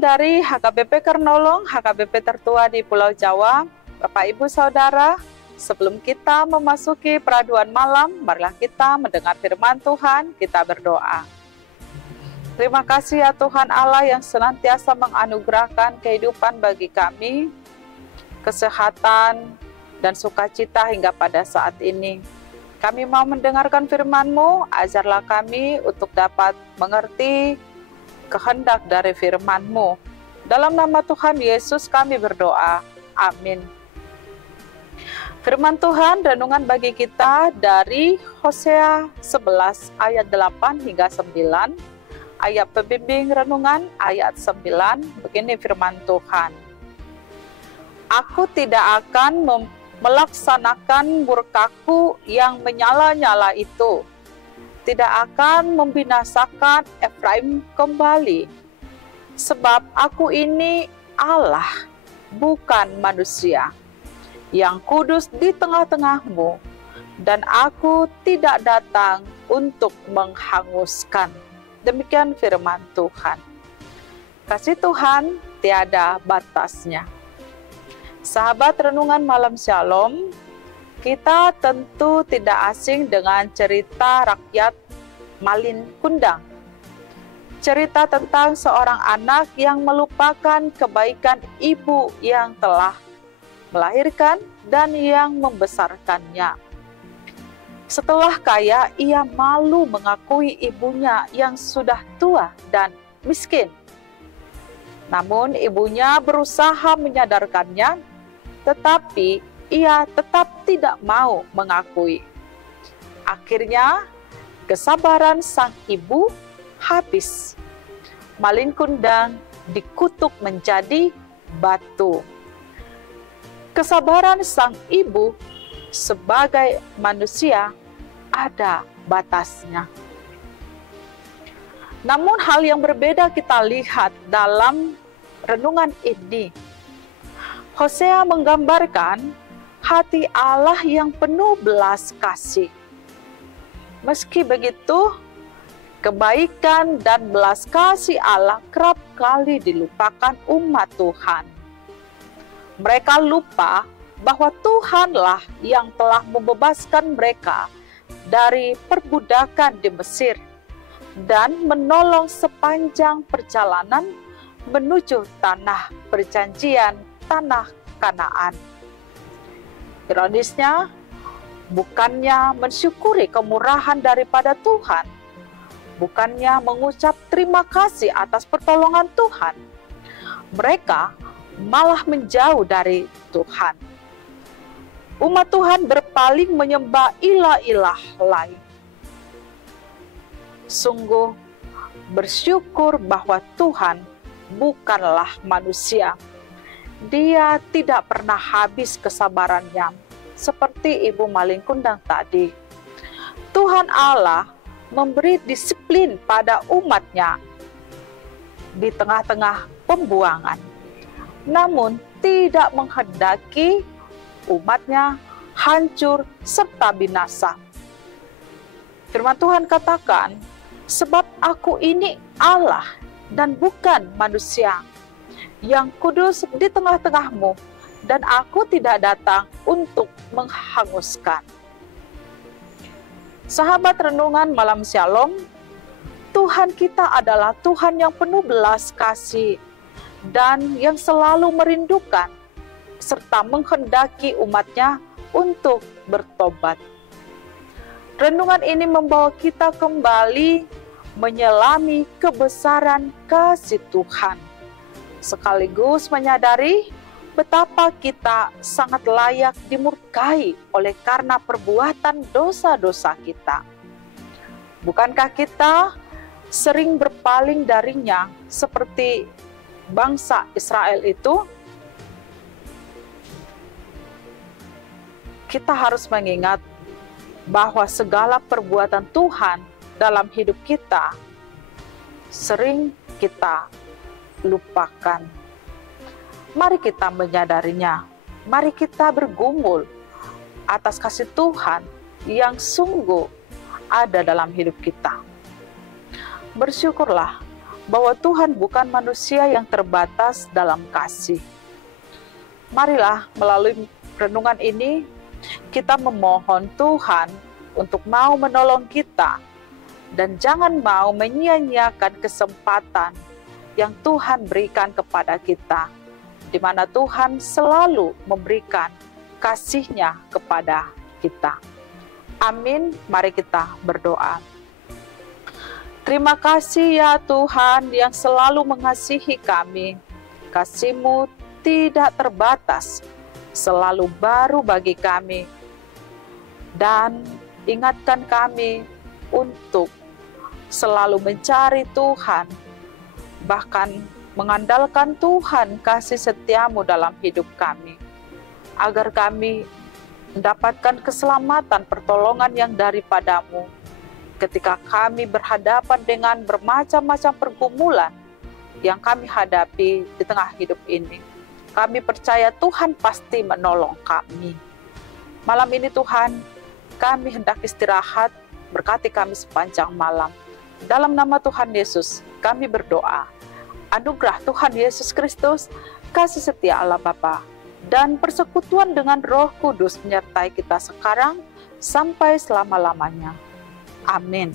Salam dari HKBP Kernolong, HKBP tertua di Pulau Jawa. Bapak Ibu Saudara, sebelum kita memasuki peraduan malam, marilah kita mendengar firman Tuhan, kita berdoa. Terima kasih ya Tuhan Allah yang senantiasa menganugerahkan kehidupan bagi kami, kesehatan dan sukacita hingga pada saat ini. Kami mau mendengarkan firman-Mu, ajarlah kami untuk dapat mengerti kehendak dari firman-Mu. Dalam nama Tuhan Yesus kami berdoa. Amin. Firman Tuhan renungan bagi kita dari Hosea 11 ayat 8 hingga 9. Ayat pembimbing renungan ayat 9. Begini firman Tuhan. Aku tidak akan melaksanakan murkaku yang menyala-nyala itu. Tidak akan membinasakan Efraim kembali. Sebab aku ini Allah, bukan manusia, yang kudus di tengah-tengahmu, dan aku tidak datang untuk menghanguskan. Demikian firman Tuhan. Kasih Tuhan tiada batasnya. Sahabat renungan malam Shalom, kita tentu tidak asing dengan cerita rakyat Malin Kundang. Cerita tentang seorang anak yang melupakan kebaikan ibu yang telah melahirkan dan yang membesarkannya. Setelah kaya, ia malu mengakui ibunya yang sudah tua dan miskin. Namun ibunya berusaha menyadarkannya, tetapi ia tetap tidak mau mengakui. Akhirnya, kesabaran sang ibu habis. Malin Kundang dikutuk menjadi batu. Kesabaran sang ibu sebagai manusia ada batasnya. Namun hal yang berbeda kita lihat dalam renungan ini. Hosea menggambarkan hati Allah yang penuh belas kasih. Meski begitu, kebaikan dan belas kasih Allah kerap kali dilupakan umat Tuhan. Mereka lupa bahwa Tuhanlah yang telah membebaskan mereka dari perbudakan di Mesir dan menolong sepanjang perjalanan menuju tanah perjanjian, tanah Kanaan. Ironisnya, bukannya mensyukuri kemurahan daripada Tuhan, bukannya mengucap terima kasih atas pertolongan Tuhan, mereka malah menjauh dari Tuhan. Umat Tuhan berpaling menyembah ilah-ilah lain. Sungguh bersyukur bahwa Tuhan bukanlah manusia. Dia tidak pernah habis kesabarannya, seperti Ibu Malin Kundang tadi. Tuhan Allah memberi disiplin pada umatnya di tengah-tengah pembuangan, namun tidak menghendaki umatnya hancur serta binasa. Firman Tuhan katakan, sebab aku ini Allah dan bukan manusia, yang kudus di tengah-tengahmu, dan aku tidak datang untuk menghanguskan. Sahabat renungan malam Shalom, Tuhan kita adalah Tuhan yang penuh belas kasih dan yang selalu merindukan serta menghendaki umatnya untuk bertobat. Renungan ini membawa kita kembali menyelami kebesaran kasih Tuhan, sekaligus menyadari betapa kita sangat layak dimurkai oleh karena perbuatan dosa-dosa kita. Bukankah kita sering berpaling darinya seperti bangsa Israel itu? Kita harus mengingat bahwa segala perbuatan Tuhan dalam hidup kita sering kita lupakan. Mari kita menyadarinya. Mari kita bergumul atas kasih Tuhan yang sungguh ada dalam hidup kita. Bersyukurlah bahwa Tuhan bukan manusia yang terbatas dalam kasih. Marilah melalui renungan ini kita memohon Tuhan untuk mau menolong kita dan jangan mau menyia-nyiakan kesempatan yang Tuhan berikan kepada kita, di mana Tuhan selalu memberikan kasih-Nya kepada kita. Amin. Mari kita berdoa. Terima kasih ya Tuhan yang selalu mengasihi kami. Kasih-Mu tidak terbatas, selalu baru bagi kami. Dan ingatkan kami untuk selalu mencari Tuhan, bahkan mengandalkan Tuhan kasih setia-Mu dalam hidup kami, agar kami mendapatkan keselamatan pertolongan yang daripada-Mu ketika kami berhadapan dengan bermacam-macam pergumulan yang kami hadapi di tengah hidup ini. Kami percaya Tuhan pasti menolong kami. Malam ini Tuhan, kami hendak istirahat, berkati kami sepanjang malam. Dalam nama Tuhan Yesus, kami berdoa. Anugerah Tuhan Yesus Kristus, kasih setia Allah Bapa, dan persekutuan dengan Roh Kudus menyertai kita sekarang sampai selama-lamanya. Amin.